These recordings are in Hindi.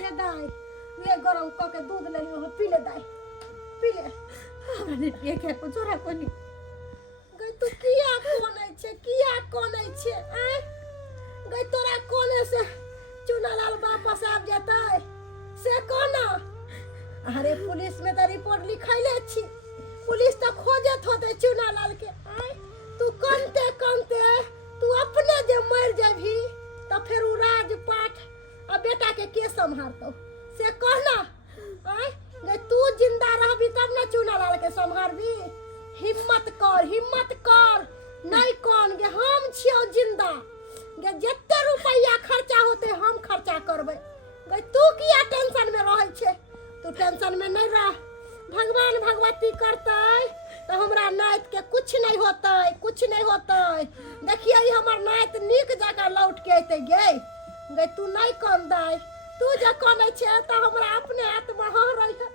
जे दाई ले गरम क के दूध ले लियो पी ले दाई पी ले हमरा ने पिए के कुछ रा कोनी गई तू किया कोने छे आय गई तोरा कोने से चुनालाल वापस आ जतै से कोना अरे पुलिस में तो रिपोर्ट लिखैले छी पुलिस तो खोजत होते चुनालाल के आय तू कानते तू अपने जे मर जाबी तो फिर उ राजपाट आ बेटा के संभालतो से कहना आय गे तू जिंदा रहबी तब ना चुनालाल के संभालबी हिम्मत कर नहीं कौन गे हम छियो जिंदा गे जत्ते रुपया खर्चा होते हम खर्चा करबे गे तू किया टेंशन में रहै छे तू टेंशन में नहीं रह भगवान भगवती करते तो हमरा नाइत के कुछ नहीं होतै देखिए हमर नाइत नीक जगह लौट के अइते गे तू नहीं कान दाई तू जे कानै छे त हमरा अपने आत्मा हरै है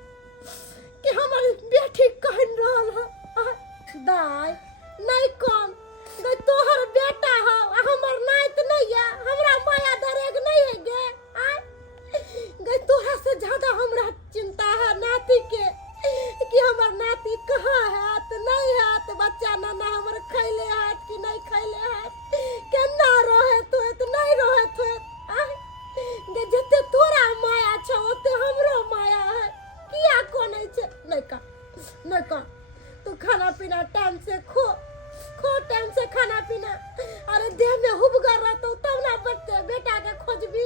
कि हमर बेटी कहन रहल है दाई नहीं कान गे तोहर बेटा है हमर नाइत नहीं है हमरा माया दरेग नहीं है गे तोरा से ज्यादा हमरा चिंता है नाती के कि हमर नाती कहाँ है तो नहीं है तो बच्चा नाना हमर खैले है कि नहीं खैले है केना रहे तो नहीं रहे तो गे जते तोरा माया छ ओते हमरो माया है किया कोनै छे नहीं का तू खाना पीना टाइम से खो टाइम से खाना पीना अरे देह में हुबगर रहतो तब ना बचते बेटा के खोजबी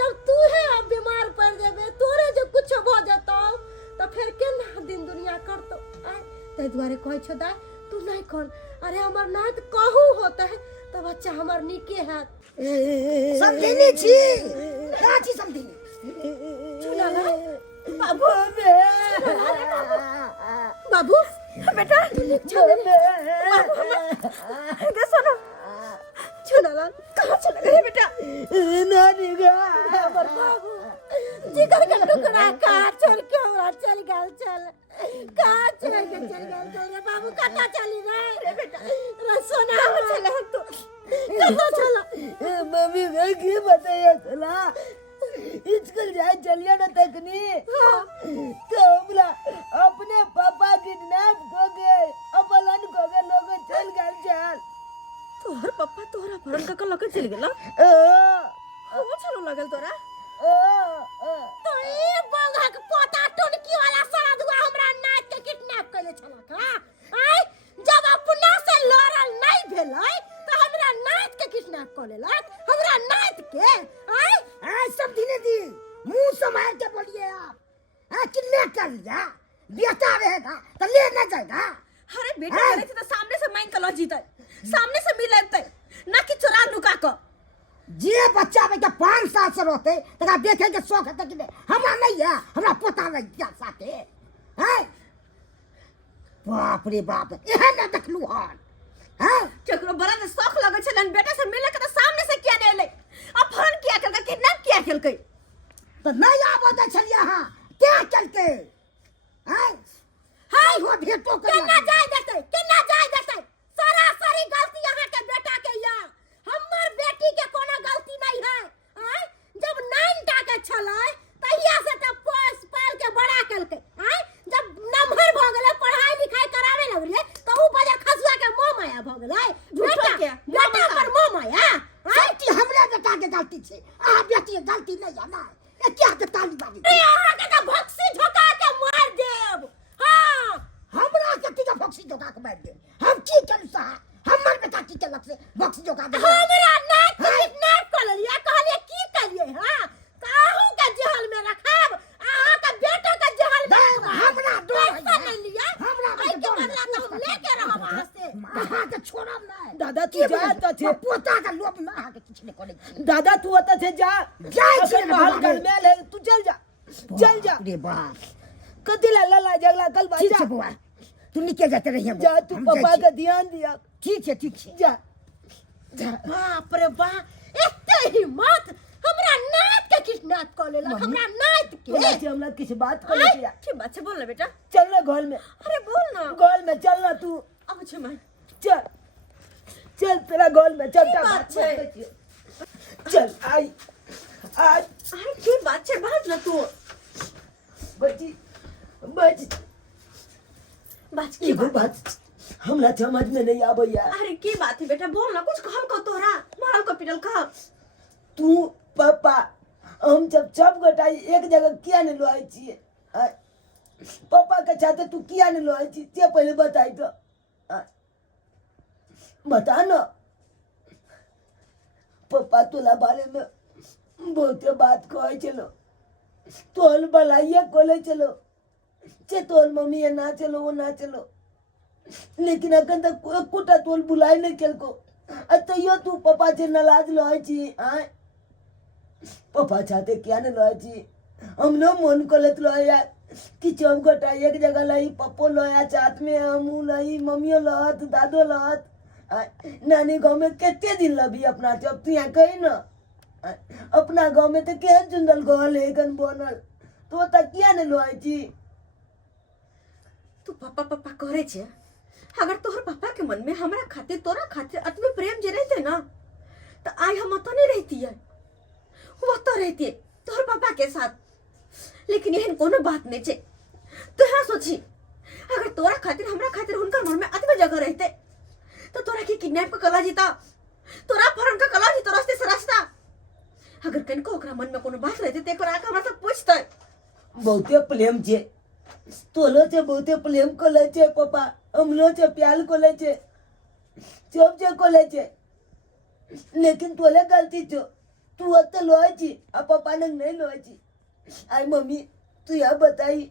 जब तू है अब बीमार पड़ जाबे तोरे जो कुछ हो जातो तो फिर केना दिन दुनिया करतो ते द्वारे कहै छ दाई तू नहीं कर अरे हमर नात कहू होता है तो बच्चा हमर निके है समझिनी छी का छी समझिनी चुनाला बाबू बेटा सुनो चुनाला कहाँ चला गया बेटा नानी गा हमर बाबू जिगर के टुकड़ा काट छोड़ के हमरा चल गल चल रे बाबू कता चली रे बेटा रे सोना चला तो कता चला मम्मी गा की बताया चला स्कूल जाए चलिए ना तकनी तो हमरा अपने पापा किडनैप हो गए अपहरण हो गए लोग चल गए तोहर पापा तोहरा भरण का लके चल गेला हो चलो लगल तोरा तो ए बंगा के पोता टुनकी वाला सारा दुआ हमरा नाच के किडनैप कैले छला का आय जब अपना से लड़ल नहीं भेलै तो हमरा नाच के किडनैप कर लेलक हमरा नाच के आय सब दिने दी मुंह संभाल के बोलिए आप किन्ने कर लिया बेटा रहेगा तो ले न जाएगा अरे बेटा करे थी तो सामने से माइन कलो जीते सामने से मिलते ना कि चोरा लुका को जे बच्चा बेटा 5 साल से रहते तका देखे के शौक है कि हमरा नहीं है हमरा पोता नहीं क्या साथे हैं बाप रे बाप एहन न देखलू हन हैं केकरो बड़ा ने शौक लगे छलन बेटा से मिले के तो सामने से किया नहीं ले अब फोन किया करके किडनैप किया खेलकै तो नहीं आबो दे छलिए हां क्या चलते हैं हाय हो भेटो कर केना जाय देतै सारा सारी गलती यहां के बेटा के या हमर बेटी के कोनो गलती नहीं है आय जब 9टा के छलै तहिया से त पोस पाल के बड़ा केलकै आय जब नमहर भ गेलै पढ़ाई लिखाई करावे लगलै त उ बजे खसुआ के मोह माया भ गेलै बेटा पर मोह माया कि हमरा बेटा के गलती छे आ बेटी के गलती नहीं है ना ए क्या के ताली बाजी ए अहाँ के त भक्सी झोका के मार देब हां हमरा के तीजा भक्सी झोका के मार दे हम की करू सा हमर बेटा की चलक से भक्सी झोका दे हमरा नाक किडनैप कर लिया कहलिए की करिए हां काहू के जेल में रखब अहाँ के बेटा के जेल में रखब हमरा डर पैसा नहीं लिया हमरा आई के बदला तो हम लेके रहब वहां से अहाँ के छोड़ब नहीं दादा तू जा त थे पोता का लोभ में अहाँ के कुछ नहीं करे दादा तू होता थे जा जाय छी महल घर में ले तू चल जा रे बाप कदी ला झगड़ा कल बात ठीक है बुआ तू निकल जाते रहिए जा तू पापा का ध्यान दिया ठीक है जा बाप रे बाप एते हिम्मत हमरा नाक के किडनैप कर लेलक हमरा नाक के आज हमरा किस बात कर लिया की बात है बोल ना बेटा चल ना घर में अरे बोल ना घर में चल ना तू अब छे मैं चल तेरा घर में चल बात है चल आई आज अरे की बात छे बात ना तू बची बच बात की एगो बात बात हमरा समझ में नहीं आबैया। अरे की बात है बेटा बोल ना कुछ कहल को तोरा मारल को पिटल का तू पापा हम जब सब गोटा एक जगह किया नहीं लोआई छिए पापा के चाहते तू किया नहीं लोआई छी ते पहले बताई तो बता ना। पापा तोला बारे में बहुते बात कहे चलो तोल बलाइए कोले चलो चे तोल मम्मी ना चलो वो ना चलो लेकिन अखन तक कोटा तोल बुलाई नहीं केल को तैयो तू पापा से नाराज लोए छी आए पापा चाहते क्या नहीं लोए छी हम लोग मन को लेत लोए यार कि चौब गोटा एक जगह लाई पप्पो लोया चात में हमू लाई मम्मियो लहत दादो लहत नानी गांव में कितने दिन लगी अपना जब तू यहाँ कही ना अपना गांव में तो क्या चुंदल गोल है बनल तो तक क्या नहीं लोए छी। तू पापा पापा करे छे अगर तोहर पापा के मन में हमरा खातिर तोरा खातिर अतमे प्रेम जे रहते ना तो आज हम तो नहीं रहती है वो तो रहती है तोहर पापा के साथ लेकिन यहन कोनो बात नहीं छे। तू हाँ सोची अगर तोरा खातिर हमरा खातिर उनका मन में अतमे जगह रहते तो तोरा की किडनैप का कला जीता तोरा फरन का कला जीता रास्ते से रास्ता अगर कनको ओकरा मन में कोनो बात रहते ते को आके हमरा से पूछते बहुते प्रेम छे तोलो से बहुते प्रेम को ले छे पापा हमलो से प्यार को ले छे चुप से को ले छे लेकिन तोले गलती छो तू अत लोए छी आ पापा ने नहीं लोए छी। आई मम्मी तू या बताई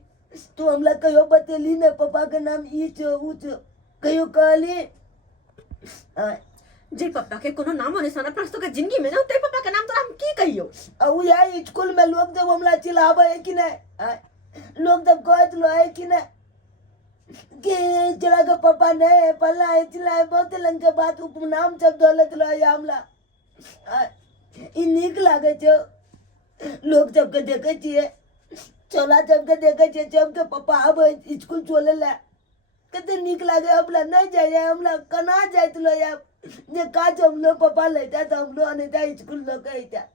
तू हमला कयो बतेली ने पापा के नाम ई छो ऊ छो कयो कहली जे पापा के कोनो नाम और निशाना प्रस्तु के जिंदगी में ना ते पापा के नाम तोरा हम की कहियो अब यार स्कूल में लोग जब हमला चिल्लावे है कि नहीं लोग जब कहत लो है कि नहीं कि चला के पापा ने पल्ला है चिल्लाए बहुत लंग के बात उपनाम सब दौलत लो है हमला ई नीक लागे छो लोग सबके देखे छिए चला सबके देखे छिए सबके पापा अब स्कूल चले ला कते नीक लागे हमला नहीं जाए हमला कना जाइत लो या जे काज हम लोग पापा लेता तो हम लोग नहीं था स्कूल न कहता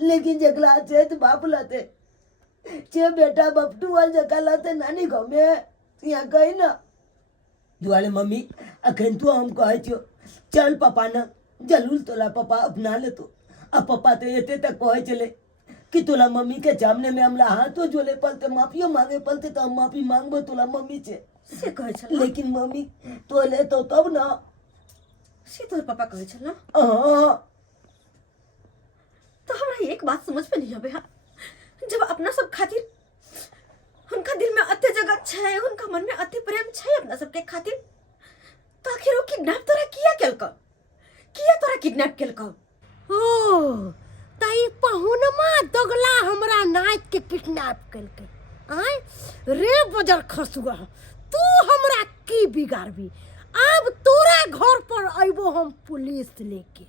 लेकिन जगला से तो बाप लाते जे बेटा बपटू वाल जगह लाते नानी गाँव में यहाँ कही ना दुआले मम्मी अखन तो हम कहे छो चल पापा ना जरूर तोला पापा अपना ले तो अब पापा तो ये तक कहे चले कि तोला मम्मी के सामने में हमला हाथों जोले पलते माफियो मांगे पलते तो हम माफी मांगबो तोला मम्मी से कहे छल लेकिन मम्मी तोले तो तब ना से तोर पापा कहे छल ना हाँ तो हमरा एक बात समझ में नहीं आवे हा जब अपना सब खातिर उनका दिल में अत्य जगह छे उनका मन में अत्य प्रेम छे अपना सबके खातिर तो आखिर वो किडनैप तोरा किया तोरा किडनैप केलका ओ तई पहुनमा दोगला हमरा नाच के किडनैप करके आय रे बजर खसुआ तू हमरा की बिगाड़बी अब तोरा घर पर आइबो हम पुलिस लेके।